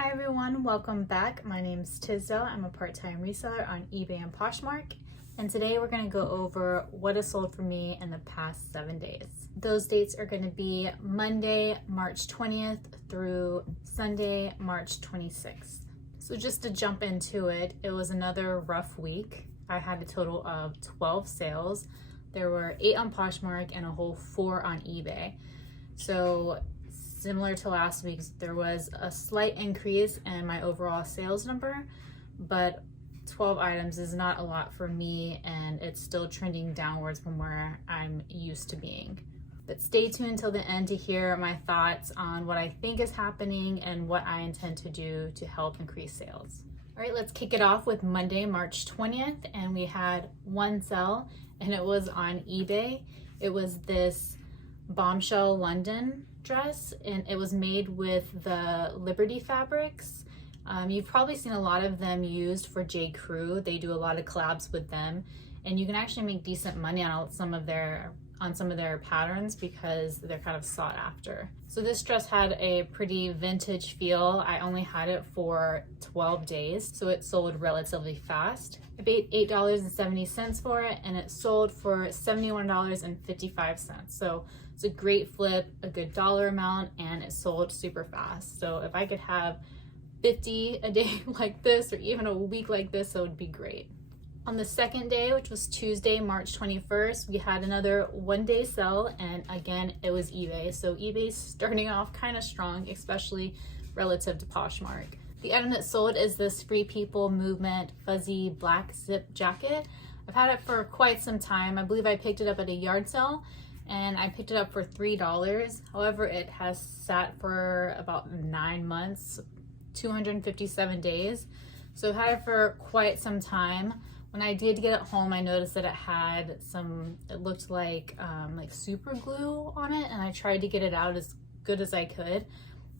Hi everyone, welcome back. My name's Tisdale. I'm a part-time reseller on eBay and Poshmark, and today we're going to go over what has sold for me in the past 7 days. Those dates are going to be Monday, March 20th through Sunday, March 26th. So just to jump into it, it was another rough week. I had a total of 12 sales. There were 8 on Poshmark and a whole 4 on eBay. So similar to last week's, there was a slight increase in my overall sales number, but 12 items is not a lot for me, and it's still trending downwards from where I'm used to being. But stay tuned till the end to hear my thoughts on what I think is happening and what I intend to do to help increase sales. All right, let's kick it off with Monday, March 20th, and we had one sell, and it was on eBay. It was this Bombshell London dress, and it was made with the Liberty fabrics. You've probably seen a lot of them used for J. Crew. They do a lot of collabs with them, and you can actually make decent money on some of their patterns because they're kind of sought after. So this dress had a pretty vintage feel. I only had it for 12 days, so it sold relatively fast. I paid $8.70 for it, and it sold for $71.55. So it's a great flip, a good dollar amount, and it sold super fast. So if I could have 50 a day like this, or even a week like this, that would be great. On the second day, which was Tuesday, March 21st, we had another one-day sell, and again, it was eBay. So eBay's starting off kind of strong, especially relative to Poshmark. The item that sold is this Free People Movement fuzzy black zip jacket. I've had it for quite some time. I believe I picked it up at a yard sale, and I picked it up for $3. However, it has sat for about 9 months, 257 days. So I've had it for quite some time. When I did get it home, I noticed that it had it looked like super glue on it, and I tried to get it out as good as I could,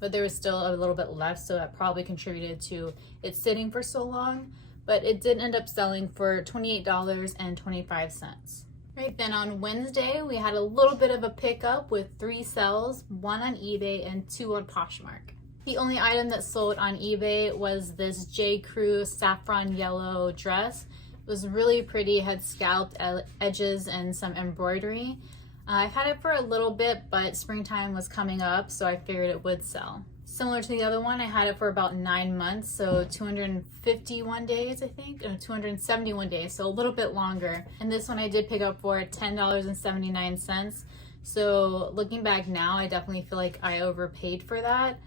but there was still a little bit left, so that probably contributed to it sitting for so long. But it did end up selling for $28.25. Right, then on Wednesday, we had a little bit of a pickup with 3 sells, 1 on eBay and 2 on Poshmark. The only item that sold on eBay was this J. Crew saffron yellow dress. It was really pretty, had scalloped edges and some embroidery. I've had it for a little bit, but springtime was coming up, so I figured it would sell. Similar to the other one, I had it for about 9 months, so 251 days, I think, 271 days, so a little bit longer. And this one I did pick up for $10.79. So looking back now, I definitely feel like I overpaid for that.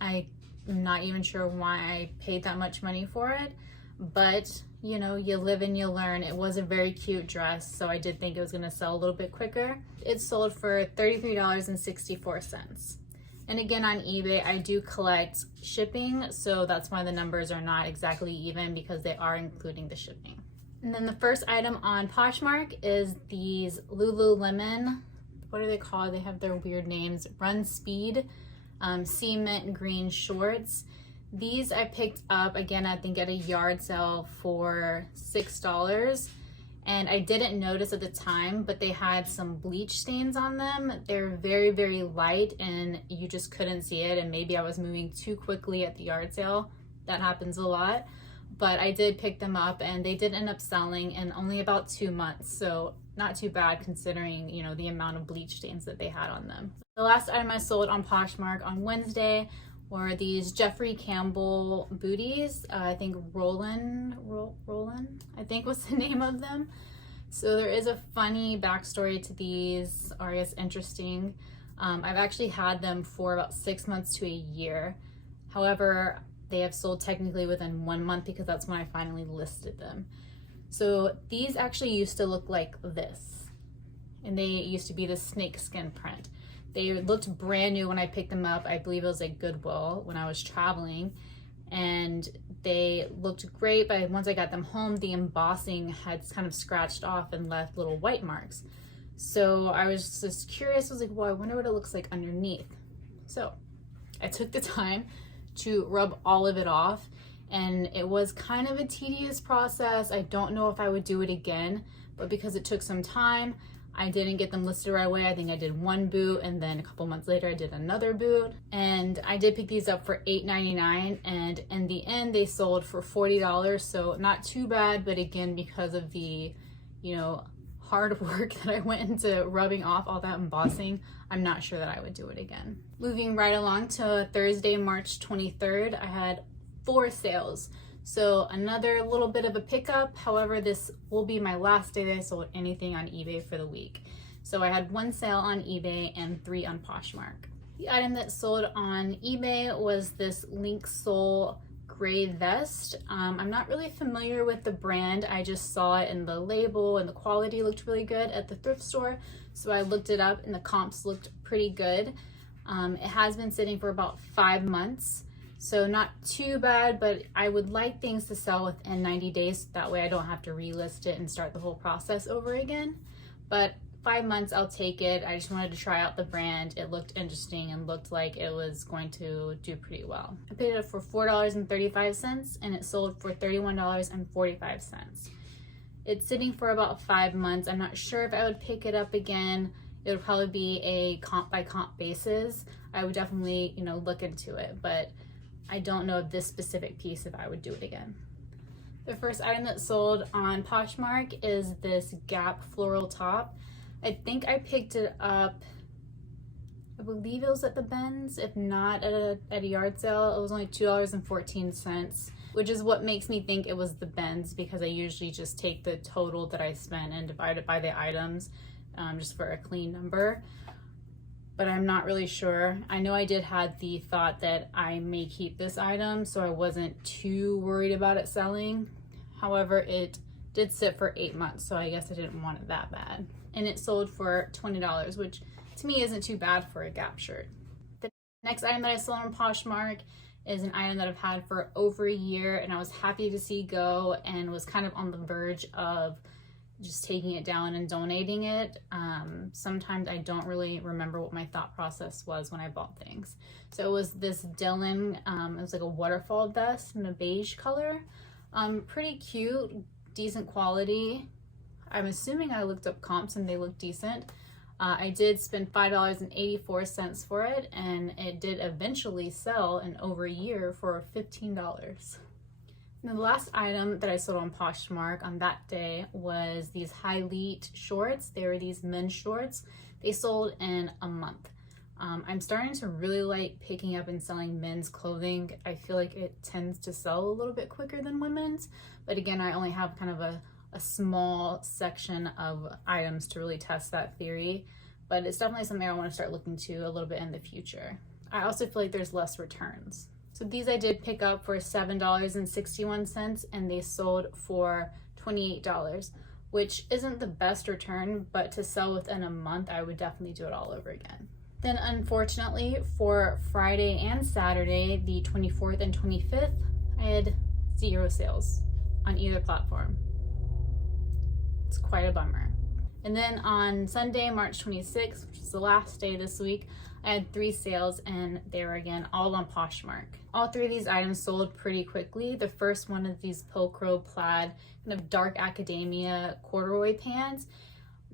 I'm not even sure why I paid that much money for it, but you know, you live and you learn. It was a very cute dress, so I did think it was gonna sell a little bit quicker. It sold for $33.64. And again, on eBay, I do collect shipping, so that's why the numbers are not exactly even, because they are including the shipping. And then the first item on Poshmark is these Lululemon, what are they called? They have their weird names. Run Speed cement green shorts. These I picked up, again, I think at a yard sale for $6. And I didn't notice at the time, but they had some bleach stains on them. They're very, very light, and you just couldn't see it. And maybe I was moving too quickly at the yard sale. That happens a lot. But I did pick them up, and they did end up selling in only about 2 months. So not too bad considering, you know, the amount of bleach stains that they had on them. The last item I sold on Poshmark on Wednesday were these Jeffrey Campbell booties. I think Roland, I think was the name of them. So there is a funny backstory to these, or I guess interesting. I've actually had them for about 6 months to a year. However, they have sold technically within 1 month because that's when I finally listed them. So these actually used to look like this, and they used to be the snakeskin print. They looked brand new when I picked them up. I believe it was at Goodwill when I was traveling, and they looked great, but once I got them home, the embossing had kind of scratched off and left little white marks. So I was just curious. I was like, well, I wonder what it looks like underneath. So I took the time to rub all of it off, and it was kind of a tedious process. I don't know if I would do it again, but because it took some time, I didn't get them listed right away. I think I did one boot, and then a couple months later I did another boot. And I did pick these up for $8.99, and in the end they sold for $40, so not too bad. But again, because of the, you know, hard work that I went into rubbing off all that embossing, I'm not sure that I would do it again. Moving right along to Thursday, March 23rd, I had 4 sales. So another little bit of a pickup. However, this will be my last day that I sold anything on eBay for the week. So I had 1 sale on eBay and 3 on Poshmark. The item that sold on eBay was this link sole gray vest. I'm not really familiar with the brand. I just saw it in the label and the quality looked really good at the thrift store. So I looked it up and the comps looked pretty good. It has been sitting for about 5 months. So not too bad, but I would like things to sell within 90 days. That way I don't have to relist it and start the whole process over again. But 5 months, I'll take it. I just wanted to try out the brand. It looked interesting and looked like it was going to do pretty well. I paid it for $4.35 and it sold for $31.45. It's sitting for about 5 months. I'm not sure if I would pick it up again. It would probably be a comp by comp basis. I would definitely, you know, look into it, but I don't know this specific piece if I would do it again. The first item that sold on Poshmark is this Gap floral top. I think I picked it up, I believe it was at the Ben's, if not at a yard sale. It was only $2.14, which is what makes me think it was the Ben's, because I usually just take the total that I spent and divide it by the items, just for a clean number. But I'm not really sure. I know I did have the thought that I may keep this item, so I wasn't too worried about it selling. However, it did sit for 8 months, so I guess I didn't want it that bad. And it sold for $20, which to me isn't too bad for a Gap shirt. The next item that I sold on Poshmark is an item that I've had for over a year, and I was happy to see go and was kind of on the verge of just taking it down and donating it. Sometimes I don't really remember what my thought process was when I bought things. So it was this Dylan, it was like a waterfall vest in a beige color. Pretty cute, decent quality. I'm assuming I looked up comps and they look decent. I did spend $5.84 for it, and it did eventually sell in over a year for $15. And the last item that I sold on Poshmark on that day was these high-leat shorts. They were these men's shorts. They sold in a month. I'm starting to really like picking up and selling men's clothing. I feel like it tends to sell a little bit quicker than women's, but again, I only have kind of a small section of items to really test that theory, but it's definitely something I want to start looking to a little bit in the future. I also feel like there's less returns. So these I did pick up for $7.61 and they sold for $28, which isn't the best return, but to sell within a month, I would definitely do it all over again. Then unfortunately for Friday and Saturday, the 24th and 25th, I had 0 sales on either platform. It's quite a bummer. And then on Sunday, March 26th, which is the last day this week, I had 3 sales and they were again all on Poshmark. All 3 of these items sold pretty quickly. The first one is these Pilcrow plaid kind of dark academia corduroy pants.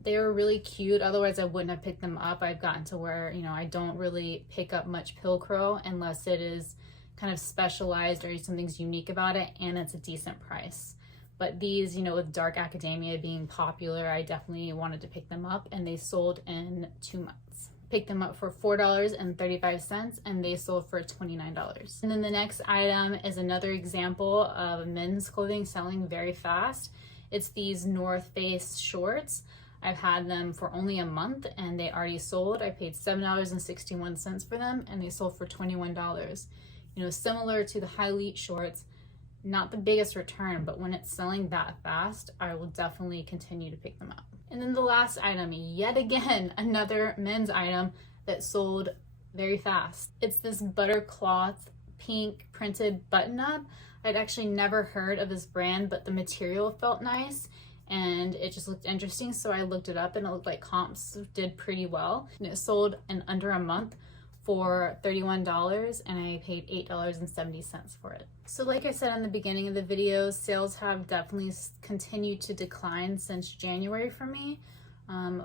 They were really cute, otherwise I wouldn't have picked them up. I've gotten to where, you know, I don't really pick up much Pilcrow unless it is kind of specialized or something's unique about it and it's a decent price. But these, you know, with dark academia being popular, I definitely wanted to pick them up, and they sold in 2 months. Picked them up for $4.35 and they sold for $29. And then the next item is another example of men's clothing selling very fast. It's these North Face shorts. I've had them for only a month and they already sold. I paid $7.61 for them and they sold for $21. You know, similar to the high-leat shorts, not the biggest return, but when it's selling that fast, I will definitely continue to pick them up. And then the last item, yet again, another men's item that sold very fast. It's this Buttercloth pink printed button up. I'd actually never heard of this brand, but the material felt nice and it just looked interesting. So I looked it up and it looked like comps did pretty well. And it sold in under a month for $31 and I paid $8.70 for it. So like I said in the beginning of the video, sales have definitely continued to decline since January for me.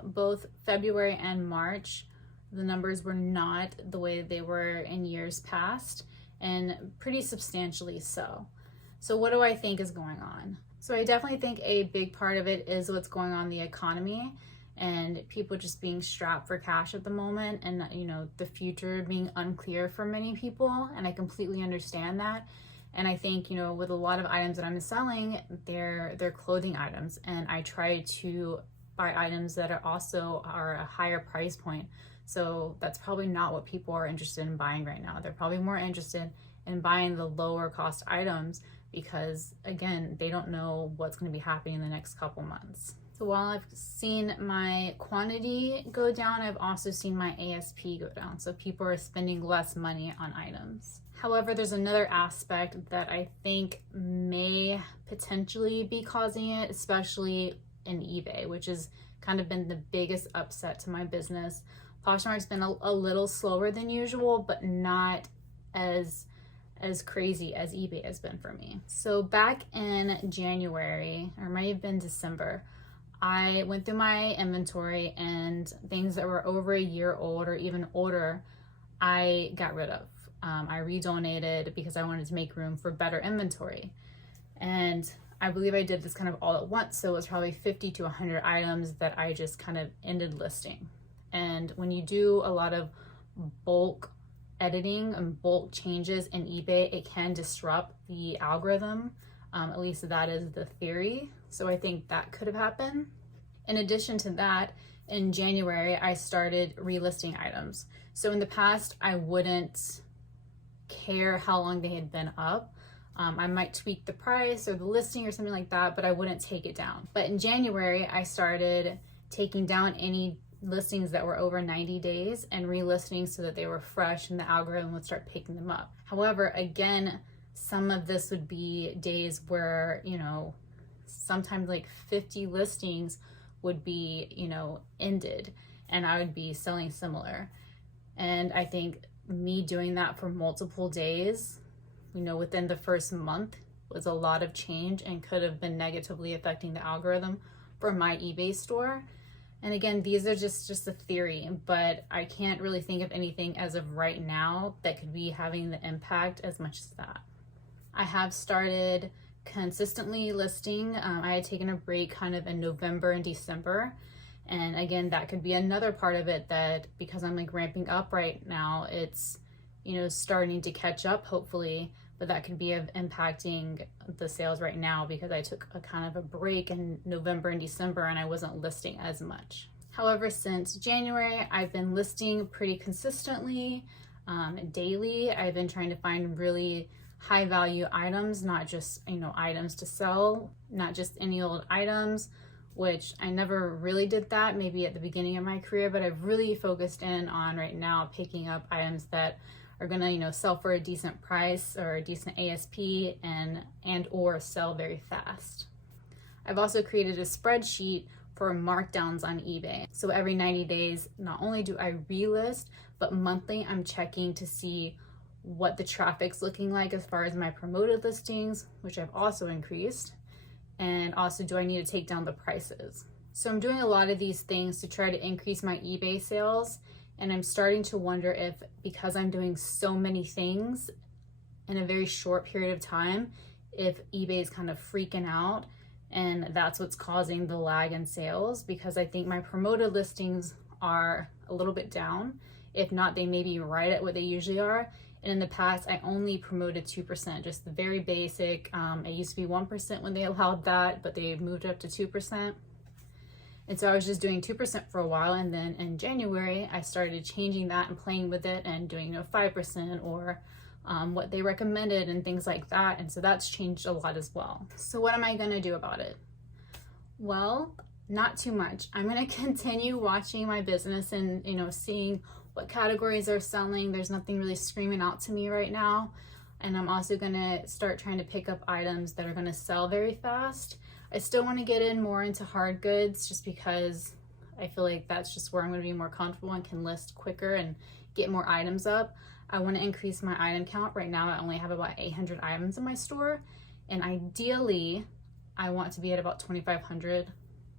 Both February and March, the numbers were not the way they were in years past, and pretty substantially so. So what do I think is going on? So I definitely think a big part of it is what's going on in the economy and people just being strapped for cash at the moment, and the future being unclear for many people, and I completely understand that. And I think, with a lot of items that I'm selling, they're clothing items, and I try to buy items that are also a higher price point. So that's probably not what people are interested in buying right now. They're probably more interested in buying the lower cost items because, again, they don't know what's going to be happening in the next couple months. So while I've seen my quantity go down, I've also seen my ASP go down. So people are spending less money on items. However, there's another aspect that I think may potentially be causing it, especially in eBay, which has kind of been the biggest upset to my business. Poshmark's been a little slower than usual, but not as crazy as eBay has been for me. So back in January, or it might have been December, I went through my inventory, and things that were over a year old or even older, I got rid of. I redonated because I wanted to make room for better inventory. And I believe I did this kind of all at once. So it was probably 50 to 100 items that I just kind of ended listing. And when you do a lot of bulk editing and bulk changes in eBay, it can disrupt the algorithm. At least that is the theory. So I think that could have happened. In addition to that, in January, I started relisting items. So in the past, I wouldn't care how long they had been up. I might tweak the price or the listing or something like that, but I wouldn't take it down. But in January, I started taking down any listings that were over 90 days and relisting so that they were fresh and the algorithm would start picking them up. However, again, some of this would be days where, sometimes like 50 listings would be, ended, and I would be selling similar. And I think me doing that for multiple days, within the first month was a lot of change and could have been negatively affecting the algorithm for my eBay store. And again, these are just a theory, but I can't really think of anything as of right now that could be having the impact as much as that. I have started consistently listing. I had taken a break kind of in November and December. And again, that could be another part of it, that because I'm like ramping up right now, it's, starting to catch up hopefully, but that could be impacting the sales right now because I took a kind of a break in November and December and I wasn't listing as much. However, since January, I've been listing pretty consistently, daily. I've been trying to find really high value items, not just, items to sell, not just any old items, which I never really did that maybe at the beginning of my career, but I've really focused in on right now picking up items that are gonna, sell for a decent price or a decent ASP and or sell very fast. I've also created a spreadsheet for markdowns on eBay. So every 90 days, not only do I relist, but monthly I'm checking to see what the traffic's looking like as far as my promoted listings, which I've also increased. And also, do I need to take down the prices? So I'm doing a lot of these things to try to increase my eBay sales. And I'm starting to wonder if, because I'm doing so many things in a very short period of time, if eBay is kind of freaking out and that's what's causing the lag in sales, because I think my promoted listings are a little bit down. If not, they may be right at what they usually are. And in the past, I only promoted 2%, just the very basic. It used to be 1% when they allowed that, but they moved it up to 2%. And so I was just doing 2% for a while. And then in January, I started changing that and playing with it and doing 5% or what they recommended and things like that. And so that's changed a lot as well. So what am I going to do about it? Well, not too much. I'm going to continue watching my business and, seeing what categories are selling. There's nothing really screaming out to me right now. And I'm also going to start trying to pick up items that are going to sell very fast. I still want to get in more into hard goods just because I feel like that's just where I'm going to be more comfortable and can list quicker and get more items up. I want to increase my item count. Right now, I only have about 800 items in my store. And ideally, I want to be at about 2,500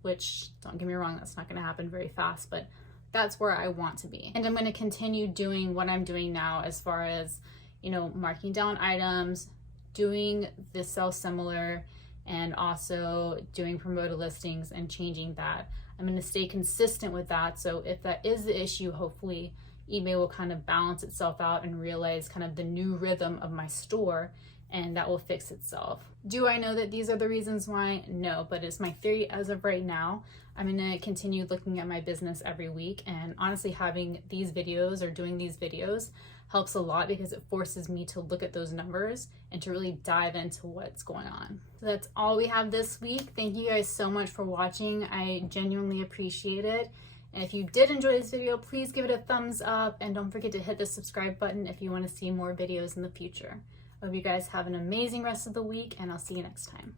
which don't get me wrong, that's not going to happen very fast, but that's where I want to be. And I'm going to continue doing what I'm doing now as far as, you know, marking down items, doing the sell similar, and also doing promoted listings and changing that. I'm going to stay consistent with that. So if that is the issue, hopefully eBay will kind of balance itself out and realize kind of the new rhythm of my store, and that will fix itself. Do I know that these are the reasons why? No, but it's my theory as of right now. I'm going to continue looking at my business every week, and honestly having these videos or doing these videos helps a lot because it forces me to look at those numbers and to really dive into what's going on. So that's all we have this week. Thank you guys so much for watching. I genuinely appreciate it. And if you did enjoy this video, please give it a thumbs up, and don't forget to hit the subscribe button if you want to see more videos in the future. I hope you guys have an amazing rest of the week, and I'll see you next time.